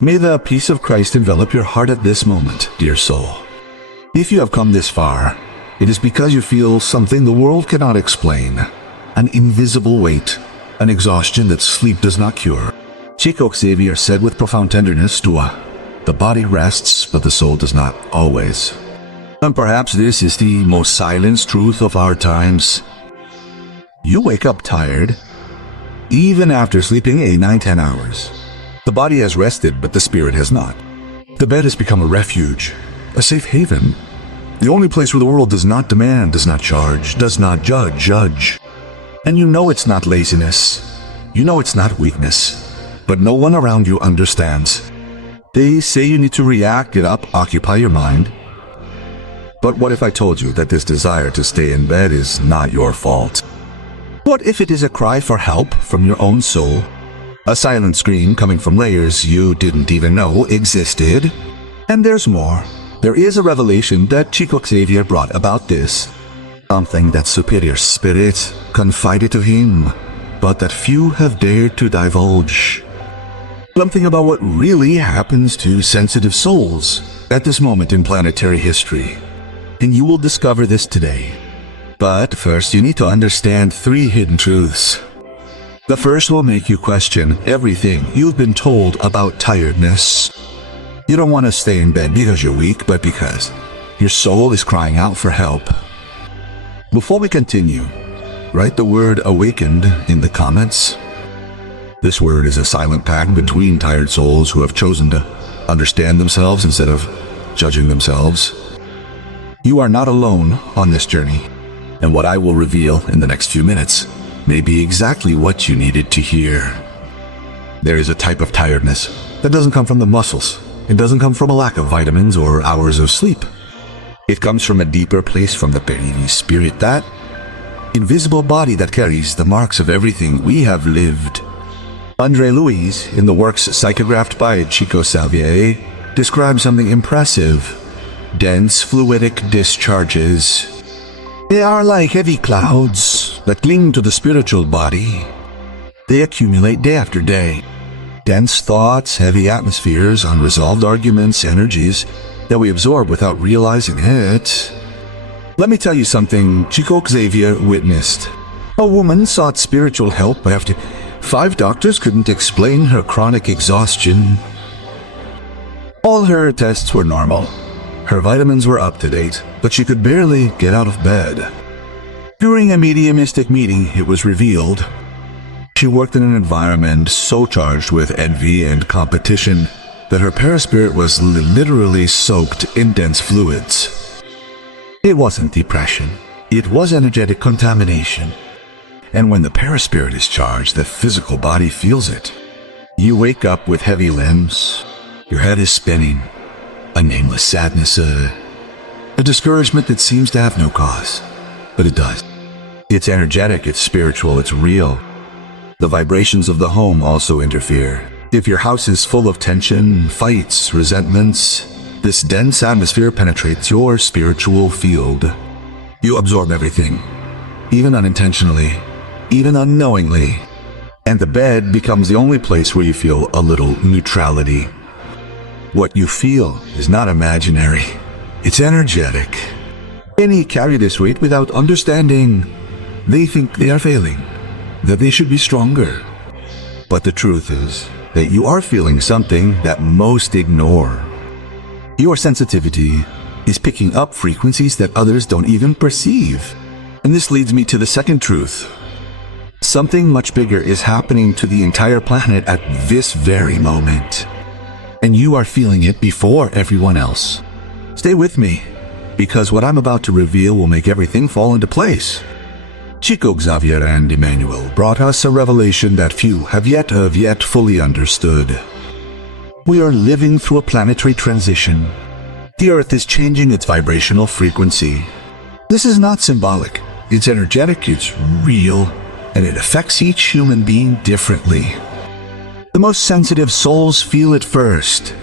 May the peace of Christ envelop your heart at this moment, dear soul. If you have come this far, it is because you feel something the world cannot explain. An invisible weight, an exhaustion that sleep does not cure. Chico Xavier said with profound tenderness, the body rests, but the soul does not always. And perhaps this is the most silenced truth of our times. You wake up tired, even after sleeping 8, 9, 10 hours. The body has rested, but the spirit has not. The bed has become a refuge, a safe haven. The only place where the world does not demand, does not charge, does not judge. And you know it's not laziness. You know it's not weakness. But no one around you understands. They say you need to react, get up, occupy your mind. But what if I told you that this desire to stay in bed is not your fault? What if it is a cry for help from your own soul? A silent scream coming from layers you didn't even know existed? And there's more. There is a revelation that Chico Xavier brought about this. Something that superior spirit confided to him, but that few have dared to divulge. Something about what really happens to sensitive souls at this moment in planetary history. And you will discover this today. But first you need to understand 3 hidden truths. The first will make you question everything you've been told about tiredness. You don't want to stay in bed because you're weak, but because your soul is crying out for help. Before we continue, write the word awakened in the comments. This word is a silent pact between tired souls who have chosen to understand themselves instead of judging themselves. You are not alone on this journey, and what I will reveal in the next few minutes may be exactly what you needed to hear. There is a type of tiredness that doesn't come from the muscles. It doesn't come from a lack of vitamins or hours of sleep. It comes from a deeper place, from the very spirit, that invisible body that carries the marks of everything we have lived. Andre Louis, in the works psychographed by Chico Xavier, describes something impressive. Dense fluidic discharges. They are like heavy clouds that cling to the spiritual body. They accumulate day after day. Dense thoughts, heavy atmospheres, unresolved arguments, energies that we absorb without realizing it. Let me tell you something Chico Xavier witnessed. A woman sought spiritual help after 5 doctors couldn't explain her chronic exhaustion. All her tests were normal. Her vitamins were up to date, but she could barely get out of bed. During a mediumistic meeting, it was revealed she worked in an environment so charged with envy and competition that her paraspirit was literally soaked in dense fluids. It wasn't depression. It was energetic contamination. And when the paraspirit is charged, the physical body feels it. You wake up with heavy limbs. Your head is spinning. A nameless sadness, a discouragement that seems to have no cause. But it does. It's energetic, it's spiritual, it's real. The vibrations of the home also interfere. If your house is full of tension, fights, resentments, this dense atmosphere penetrates your spiritual field. You absorb everything, even unintentionally, even unknowingly. And the bed becomes the only place where you feel a little neutrality. What you feel is not imaginary. It's energetic. Many carry this weight without understanding. They think they are failing, that they should be stronger. But the truth is that you are feeling something that most ignore. Your sensitivity is picking up frequencies that others don't even perceive. And this leads me to the second truth. Something much bigger is happening to the entire planet at this very moment. And you are feeling it before everyone else. Stay with me, because what I'm about to reveal will make everything fall into place. Chico Xavier and Emmanuel brought us a revelation that few have yet fully understood. We are living through a planetary transition. The Earth is changing its vibrational frequency. This is not symbolic. It's energetic, it's real, and it affects each human being differently. The most sensitive souls feel it first,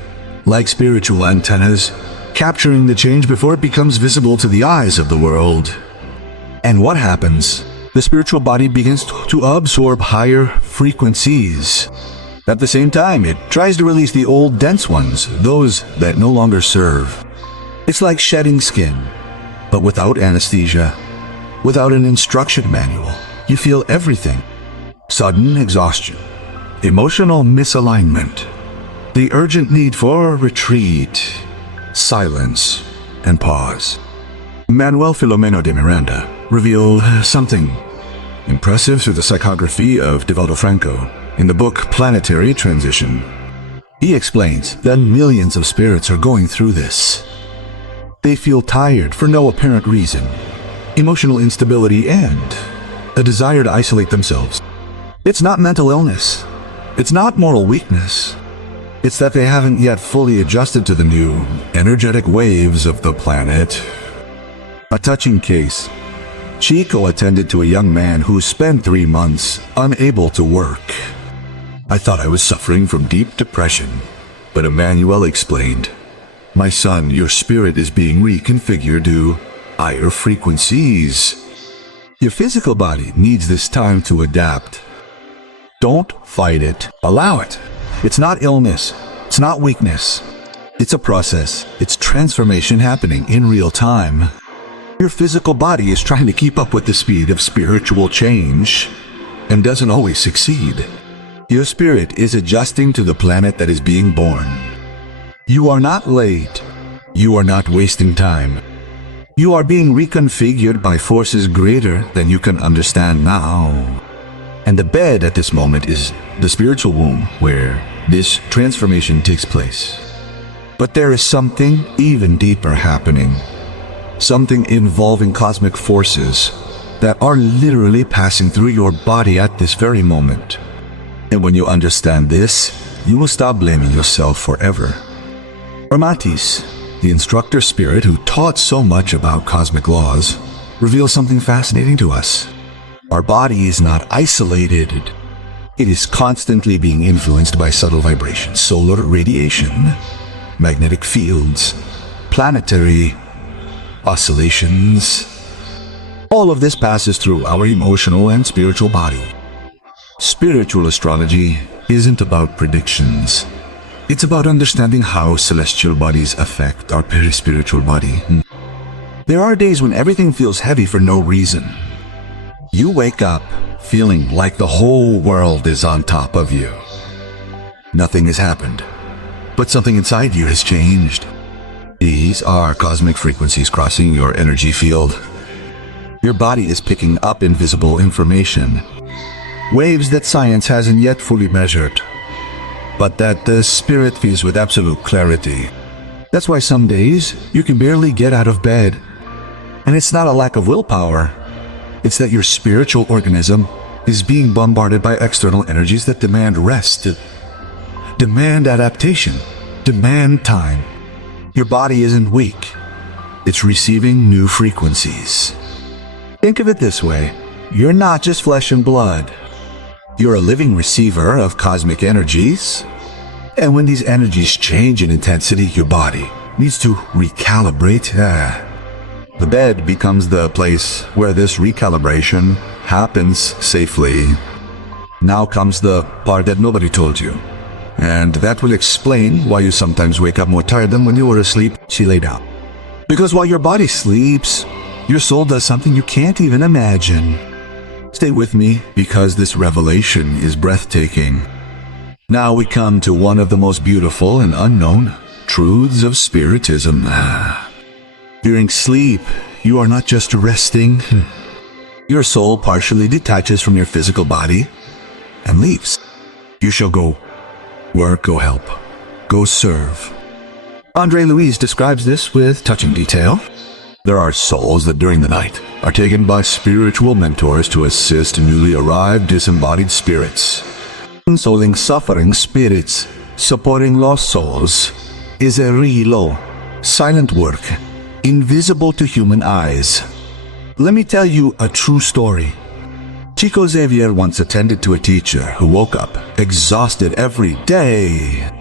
like spiritual antennas, capturing the change before it becomes visible to the eyes of the world. And what happens? The spiritual body begins to absorb higher frequencies. At the same time, it tries to release the old dense ones, those that no longer serve. It's like shedding skin, but without anesthesia, without an instruction manual. You feel everything. Sudden exhaustion, emotional misalignment, the urgent need for retreat, silence, and pause. Manuel Filomeno de Miranda revealed something impressive through the psychography of Divaldo Franco in the book Planetary Transition. He explains that millions of spirits are going through this. They feel tired for no apparent reason, emotional instability, and a desire to isolate themselves. It's not mental illness. It's not moral weakness. It's that they haven't yet fully adjusted to the new, energetic waves of the planet. A touching case. Chico attended to a young man who spent 3 months unable to work. I thought I was suffering from deep depression, but Emmanuel explained, "My son, your spirit is being reconfigured to higher frequencies. Your physical body needs this time to adapt. Don't fight it. Allow it. It's not illness. It's not weakness. It's a process. It's transformation happening in real time. Your physical body is trying to keep up with the speed of spiritual change and doesn't always succeed. Your spirit is adjusting to the planet that is being born. You are not late. You are not wasting time. You are being reconfigured by forces greater than you can understand now. And the bed at this moment is the spiritual womb where this transformation takes place. But there is something even deeper happening. Something involving cosmic forces that are literally passing through your body at this very moment. And when you understand this, you will stop blaming yourself forever." Hermatis, the instructor spirit who taught so much about cosmic laws, reveals something fascinating to us. Our body is not isolated. It is constantly being influenced by subtle vibrations, solar radiation, magnetic fields, planetary oscillations. All of this passes through our emotional and spiritual body. Spiritual astrology isn't about predictions. It's about understanding how celestial bodies affect our perispiritual body. There are days when everything feels heavy for no reason. You wake up feeling like the whole world is on top of you. Nothing has happened, but something inside you has changed. These are cosmic frequencies crossing your energy field. Your body is picking up invisible information, waves that science hasn't yet fully measured, but that the spirit feels with absolute clarity. That's why some days you can barely get out of bed. And it's not a lack of willpower. It's that your spiritual organism is being bombarded by external energies that demand rest, demand adaptation, demand time. Your body isn't weak. It's receiving new frequencies. Think of it this way. You're not just flesh and blood. You're a living receiver of cosmic energies. And when these energies change in intensity, your body needs to recalibrate. The bed becomes the place where this recalibration happens safely. Now comes the part that nobody told you. And that will explain why you sometimes wake up more tired than when you were asleep. She lay down. Because while your body sleeps, your soul does something you can't even imagine. Stay with me, because this revelation is breathtaking. Now we come to one of the most beautiful and unknown truths of Spiritism. During sleep, you are not just resting. Your soul partially detaches from your physical body and leaves. You shall go work, go help, go serve. Andre Louise describes this with touching detail. There are souls that during the night are taken by spiritual mentors to assist newly arrived disembodied spirits. Consoling suffering spirits, supporting lost souls, is a real, silent work, invisible to human eyes. Let me tell you a true story. Chico Xavier once attended to a teacher who woke up exhausted every day.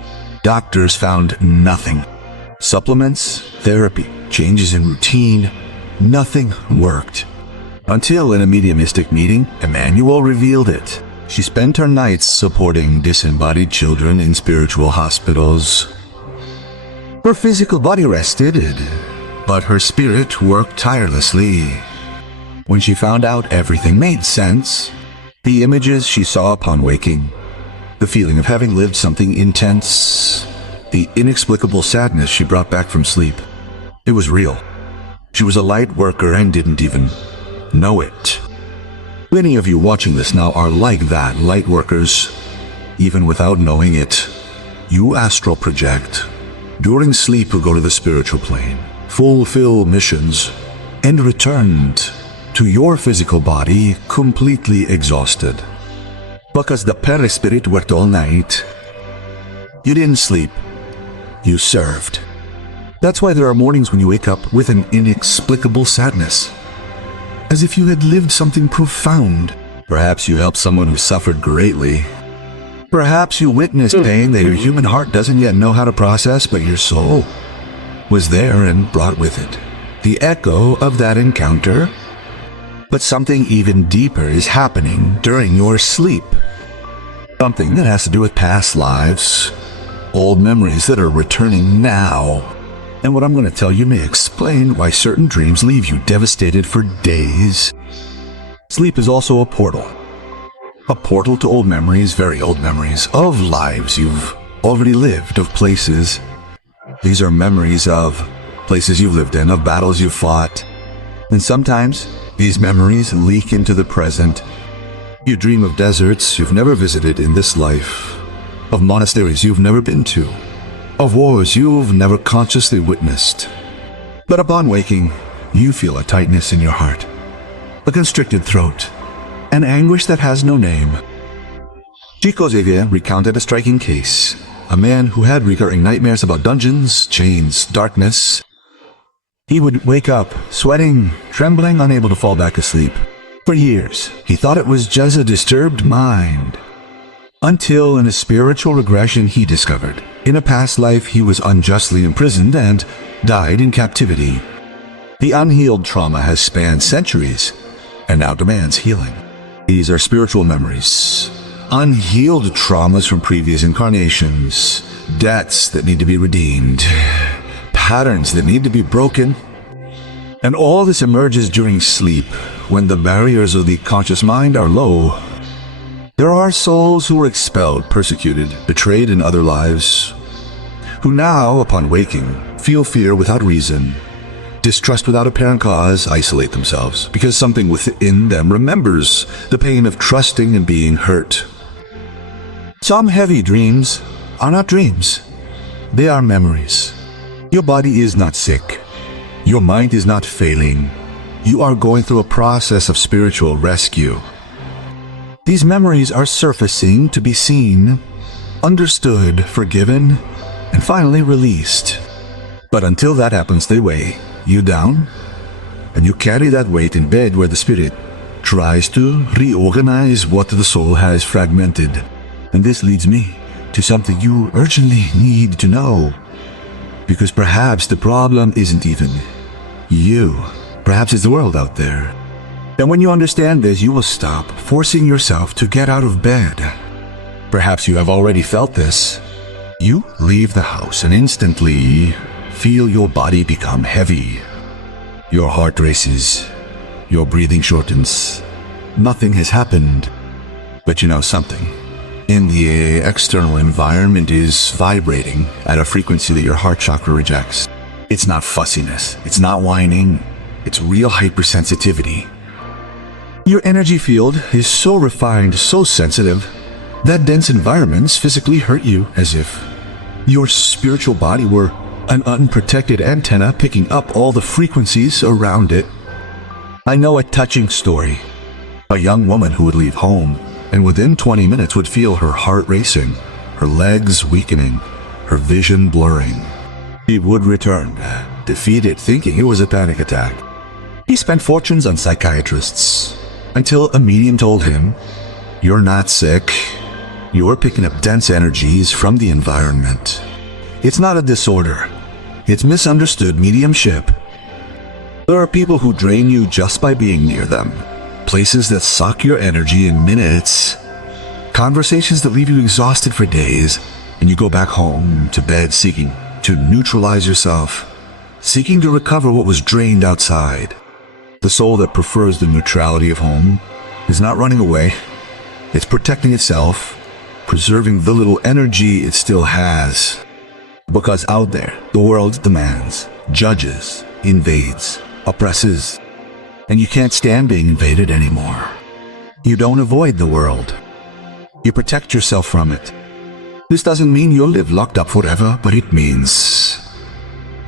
Doctors found nothing. Supplements, therapy, changes in routine, nothing worked. Until in a mediumistic meeting, Emmanuel revealed it. She spent her nights supporting disembodied children in spiritual hospitals. Her physical body rested, but her spirit worked tirelessly. When she found out everything made sense, the images she saw upon waking, the feeling of having lived something intense, the inexplicable sadness she brought back from sleep, it was real. She was a light worker and didn't even know it. Many of you watching this now are like that, light workers, even without knowing it. You astral project. During sleep you go to the spiritual plane, fulfill missions, and returned to your physical body completely exhausted. Because the perispirit worked all night. You didn't sleep. You served. That's why there are mornings when you wake up with an inexplicable sadness, as if you had lived something profound. Perhaps you helped someone who suffered greatly. Perhaps you witnessed pain that your human heart doesn't yet know how to process, but your soul was there and brought with it the echo of that encounter. But something even deeper is happening during your sleep. Something that has to do with past lives, old memories that are returning now. And what I'm going to tell you may explain why certain dreams leave you devastated for days. Sleep is also a portal. A portal to old memories, very old memories, of lives you've already lived, of places. These are memories of places you've lived in, of battles you've fought. And sometimes these memories leak into the present. You dream of deserts you've never visited in this life, of monasteries you've never been to, of wars you've never consciously witnessed. But upon waking, you feel a tightness in your heart, a constricted throat, an anguish that has no name. Chico Xavier recounted a striking case, a man who had recurring nightmares about dungeons, chains, darkness. He would wake up, sweating, trembling, unable to fall back asleep. For years, he thought it was just a disturbed mind. Until in a spiritual regression he discovered, in a past life he was unjustly imprisoned and died in captivity. The unhealed trauma has spanned centuries and now demands healing. These are spiritual memories, unhealed traumas from previous incarnations, debts that need to be redeemed, patterns that need to be broken. And all this emerges during sleep, when the barriers of the conscious mind are low. There are souls who were expelled, persecuted, betrayed in other lives, who now, upon waking, feel fear without reason, distrust without apparent cause, isolate themselves, because something within them remembers the pain of trusting and being hurt. Some heavy dreams are not dreams. They are memories. Your body is not sick. Your mind is not failing. You are going through a process of spiritual rescue. These memories are surfacing to be seen, understood, forgiven, and finally released. But until that happens, they weigh you down, and you carry that weight in bed where the spirit tries to reorganize what the soul has fragmented. And this leads me to something you urgently need to know. Because perhaps the problem isn't even you. Perhaps it's the world out there. And when you understand this, you will stop forcing yourself to get out of bed. Perhaps you have already felt this. You leave the house and instantly feel your body become heavy. Your heart races. Your breathing shortens. Nothing has happened. But you know something. In the external environment is vibrating at a frequency that your heart chakra rejects. It's not fussiness. It's not whining. It's real hypersensitivity. Your energy field is so refined, so sensitive, that dense environments physically hurt you as if your spiritual body were an unprotected antenna picking up all the frequencies around it. I know a touching story. A young woman who would leave home and within 20 minutes would feel her heart racing, her legs weakening, her vision blurring. She would return, defeated, thinking it was a panic attack. He spent fortunes on psychiatrists, until a medium told him, "You're not sick. You're picking up dense energies from the environment. It's not a disorder. It's misunderstood mediumship. There are people who drain you just by being near them. Places that suck your energy in minutes. Conversations that leave you exhausted for days, and you go back home to bed seeking to neutralize yourself, seeking to recover what was drained outside. The soul that prefers the neutrality of home is not running away. It's protecting itself, preserving the little energy it still has. Because out there, the world demands, judges, invades, oppresses, and you can't stand being invaded anymore. You don't avoid the world. You protect yourself from it. This doesn't mean you'll live locked up forever, but it means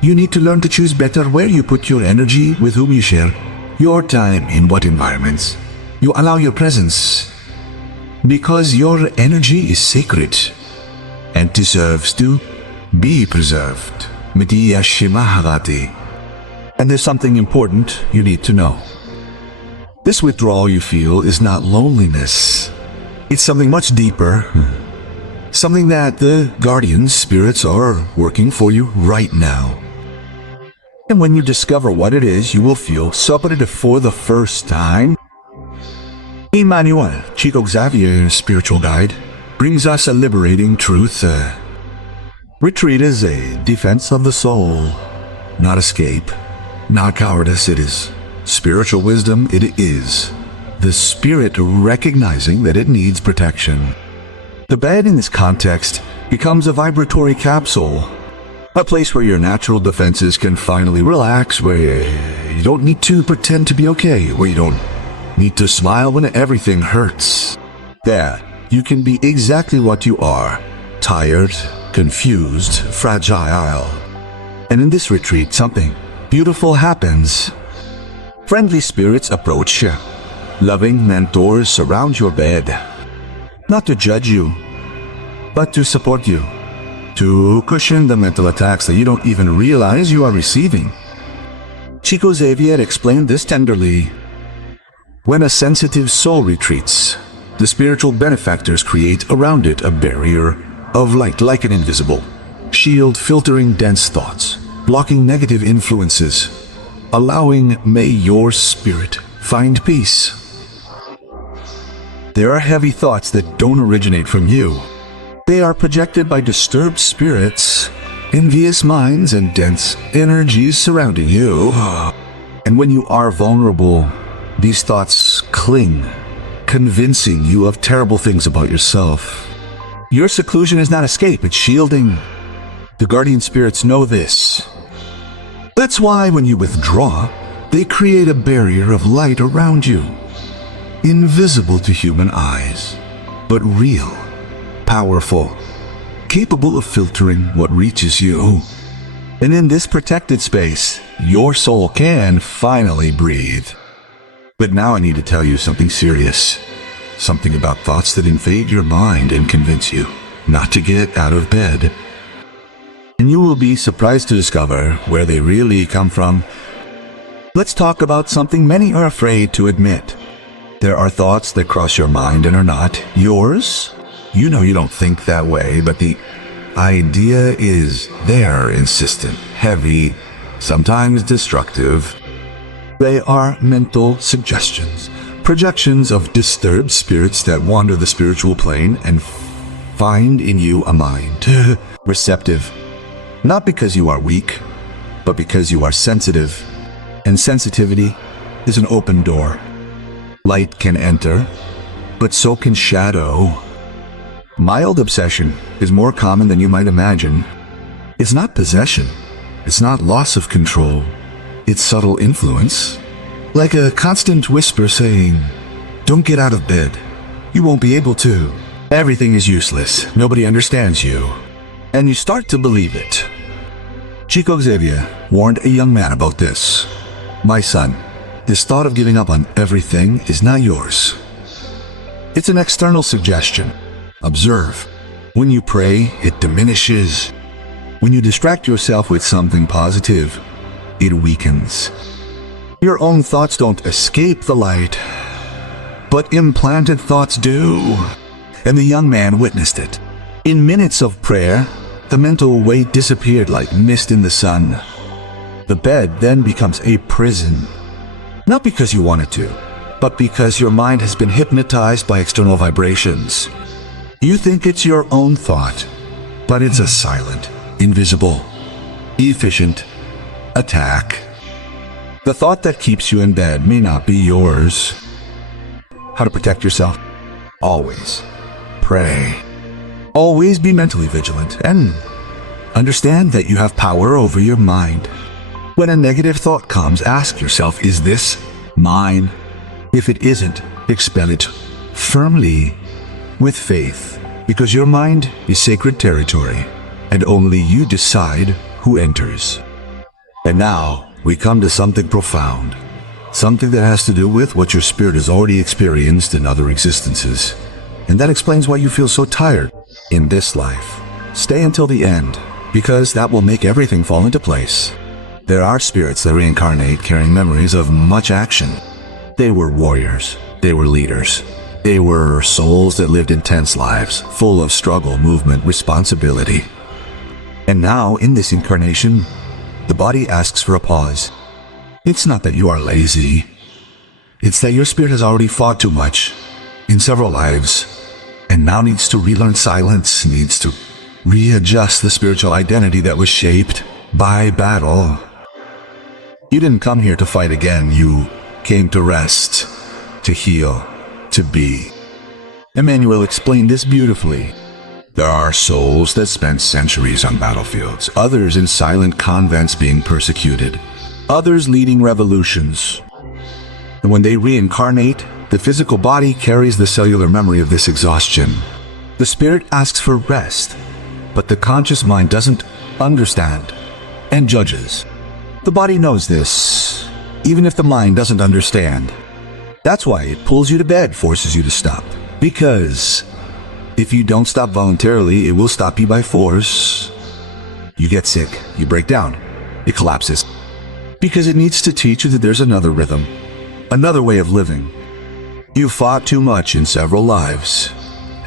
you need to learn to choose better where you put your energy, with whom you share your time, in what environments you allow your presence. Because your energy is sacred and deserves to be preserved. And there's something important you need to know. This withdrawal you feel is not loneliness. It's something much deeper. Something that the guardian spirits are working for you right now. And when you discover what it is, you will feel separated for the first time. Emmanuel, Chico Xavier's spiritual guide, brings us a liberating truth. Retreat is a defense of the soul, not escape, not cowardice. It is spiritual wisdom. It is the spirit recognizing that it needs protection. The bed in this context becomes a vibratory capsule, a place where your natural defenses can finally relax, where you don't need to pretend to be okay, where you don't need to smile when everything hurts. There, you can be exactly what you are, tired, confused, fragile. And in this retreat, something beautiful happens. Friendly spirits approach you. Loving mentors surround your bed. Not to judge you, but to support you. To cushion the mental attacks that you don't even realize you are receiving. Chico Xavier explained this tenderly. When a sensitive soul retreats, the spiritual benefactors create around it a barrier of light, like an invisible shield filtering dense thoughts, blocking negative influences, allowing may your spirit find peace. There are heavy thoughts that don't originate from you. They are projected by disturbed spirits, envious minds, and dense energies surrounding you. And when you are vulnerable, these thoughts cling, convincing you of terrible things about yourself. Your seclusion is not escape, it's shielding. The guardian spirits know this. That's why when you withdraw, they create a barrier of light around you. Invisible to human eyes, but real, powerful, capable of filtering what reaches you. And in this protected space, your soul can finally breathe. But now I need to tell you something serious. Something about thoughts that invade your mind and convince you not to get out of bed. And you will be surprised to discover where they really come from. Let's talk about something many are afraid to admit. There are thoughts that cross your mind and are not yours. You know you don't think that way, but the idea is they're insistent, heavy, sometimes destructive. They are mental suggestions, projections of disturbed spirits that wander the spiritual plane and find in you a mind receptive. Not because you are weak, but because you are sensitive. And sensitivity is an open door. Light can enter, but so can shadow. Mild obsession is more common than you might imagine. It's not possession. It's not loss of control. It's subtle influence. Like a constant whisper saying, "Don't get out of bed. You won't be able to. Everything is useless. Nobody understands you." And you start to believe it. Chico Xavier warned a young man about this. "My son, this thought of giving up on everything is not yours. It's an external suggestion. Observe. When you pray, it diminishes. When you distract yourself with something positive, it weakens. Your own thoughts don't escape the light, but implanted thoughts do." And the young man witnessed it. In minutes of prayer, the mental weight disappeared like mist in the sun. The bed then becomes a prison. Not because you wanted to, but because your mind has been hypnotized by external vibrations. You think it's your own thought, but it's a silent, invisible, efficient attack. The thought that keeps you in bed may not be yours. How to protect yourself? Always pray. Always be mentally vigilant and understand that you have power over your mind. When a negative thought comes, ask yourself, is this mine? If it isn't, expel it firmly with faith, because your mind is sacred territory, and only you decide who enters. And now we come to something profound, something that has to do with what your spirit has already experienced in other existences. And that explains why you feel so tired in this life. Stay until the end, because that will make everything fall into place. There are spirits that reincarnate carrying memories of much action. They were warriors. They were leaders. They were souls that lived intense lives, full of struggle, movement, responsibility. And now, in this incarnation, the body asks for a pause. It's not that you are lazy. It's that your spirit has already fought too much in several lives, and now needs to relearn silence, needs to readjust the spiritual identity that was shaped by battle. You didn't come here to fight again. You came to rest, to heal, to be. Emmanuel explained this beautifully. There are souls that spent centuries on battlefields, others in silent convents being persecuted, others leading revolutions. And when they reincarnate, the physical body carries the cellular memory of this exhaustion. The spirit asks for rest, but the conscious mind doesn't understand and judges. The body knows this, even if the mind doesn't understand. That's why it pulls you to bed, forces you to stop. Because if you don't stop voluntarily, it will stop you by force. You get sick, you break down, it collapses. Because it needs to teach you that there's another rhythm, another way of living. You fought too much in several lives,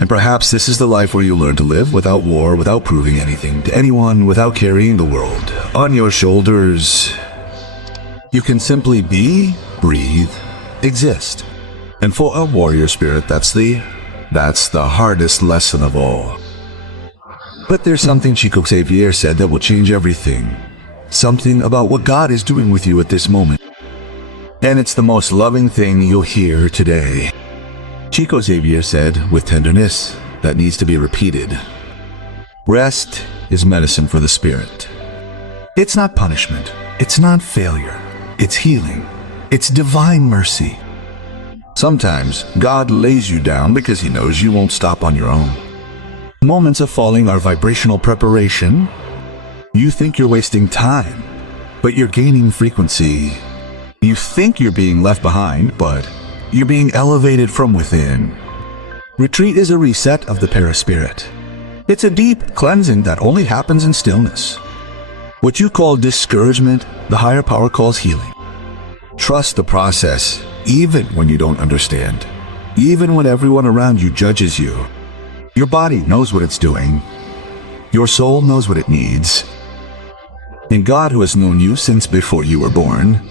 and perhaps this is the life where you learn to live without war, without proving anything to anyone, without carrying the world on your shoulders. You can simply be, breathe, exist. And for a warrior spirit, that's the hardest lesson of all. But there's something Chico Xavier said that will change everything. Something about what God is doing with you at this moment. And it's the most loving thing you'll hear today. Chico Xavier said, with tenderness that needs to be repeated, rest is medicine for the spirit. It's not punishment. It's not failure. It's healing. It's divine mercy. Sometimes God lays you down because He knows you won't stop on your own. Moments of falling are vibrational preparation. You think you're wasting time, but you're gaining frequency. You think you're being left behind, but you're being elevated from within. Retreat is a reset of the paraspirit. It's a deep cleansing that only happens in stillness. What you call discouragement, the higher power calls healing. Trust the process, even when you don't understand. Even when everyone around you judges you. Your body knows what it's doing. Your soul knows what it needs. And God, who has known you since before you were born,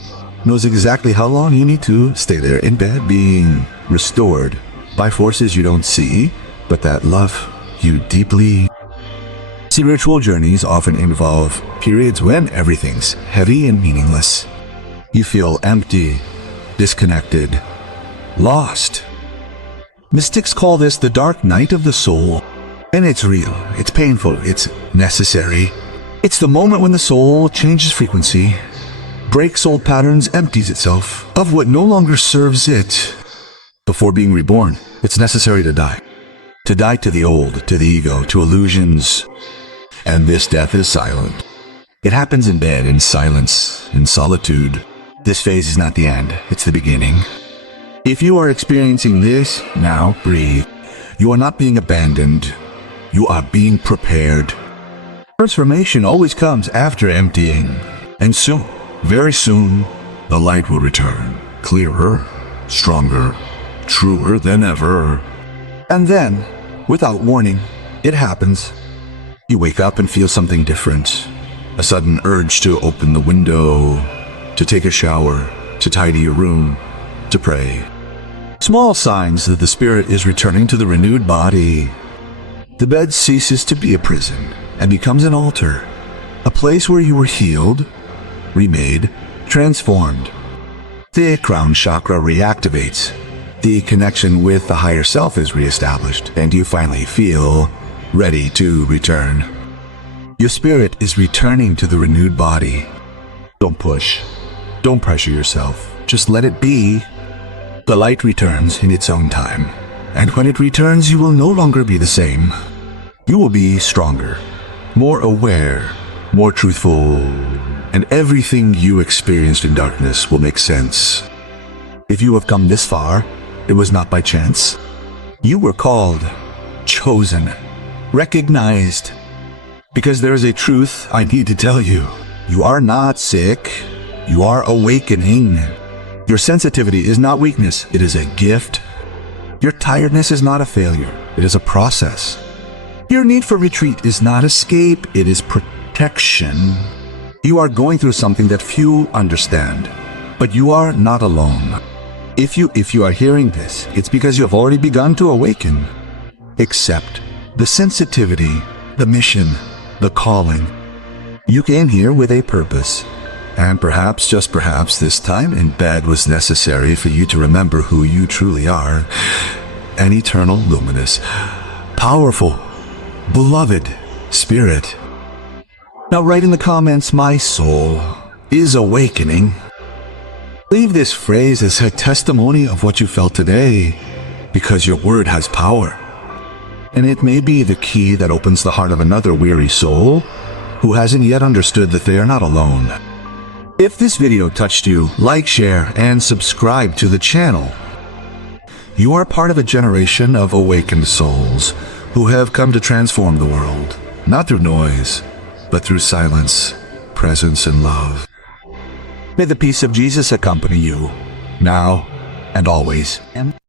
knows exactly how long you need to stay there in bed, being restored by forces you don't see, but that love you deeply. Spiritual journeys often involve periods when everything's heavy and meaningless. You feel empty, disconnected, lost. Mystics call this the dark night of the soul. And it's real, it's painful, it's necessary. It's the moment when the soul changes frequency, breaks old patterns, empties itself of what no longer serves it. Before being reborn, it's necessary to die. To die to the old, to the ego, to illusions. And this death is silent. It happens in bed, in silence, in solitude. This phase is not the end, it's the beginning. If you are experiencing this, now breathe. You are not being abandoned. You are being prepared. Transformation always comes after emptying. And soon, very soon, the light will return. Clearer, stronger, truer than ever. And then, without warning, it happens. You wake up and feel something different. A sudden urge to open the window, to take a shower, to tidy your room, to pray. Small signs that the spirit is returning to the renewed body. The bed ceases to be a prison and becomes an altar, a place where you were healed, remade, transformed. The crown chakra reactivates. The connection with the higher self is reestablished, and you finally feel ready to return. Your spirit is returning to the renewed body. Don't push. Don't pressure yourself. Just let it be. The light returns in its own time. And when it returns, you will no longer be the same. You will be stronger, more aware, more truthful, and everything you experienced in darkness will make sense. If you have come this far, it was not by chance. You were called, chosen, recognized. Because there is a truth I need to tell you. You are not sick. You are awakening. Your sensitivity is not weakness. It is a gift. Your tiredness is not a failure. It is a process. Your need for retreat is not escape. It is protection. You are going through something that few understand, but you are not alone. If you are hearing this, it's because you have already begun to awaken. Accept the sensitivity, the mission, the calling. You came here with a purpose. And perhaps, just perhaps, this time in bed was necessary for you to remember who you truly are. An eternal, luminous, powerful, beloved spirit. Now write in the comments, my soul is awakening. Leave this phrase as a testimony of what you felt today, because your word has power. And it may be the key that opens the heart of another weary soul who hasn't yet understood that they are not alone. If this video touched you, like, share, and subscribe to the channel. You are part of a generation of awakened souls who have come to transform the world, not through noise, but through silence, presence, and love. May the peace of Jesus accompany you, now and always.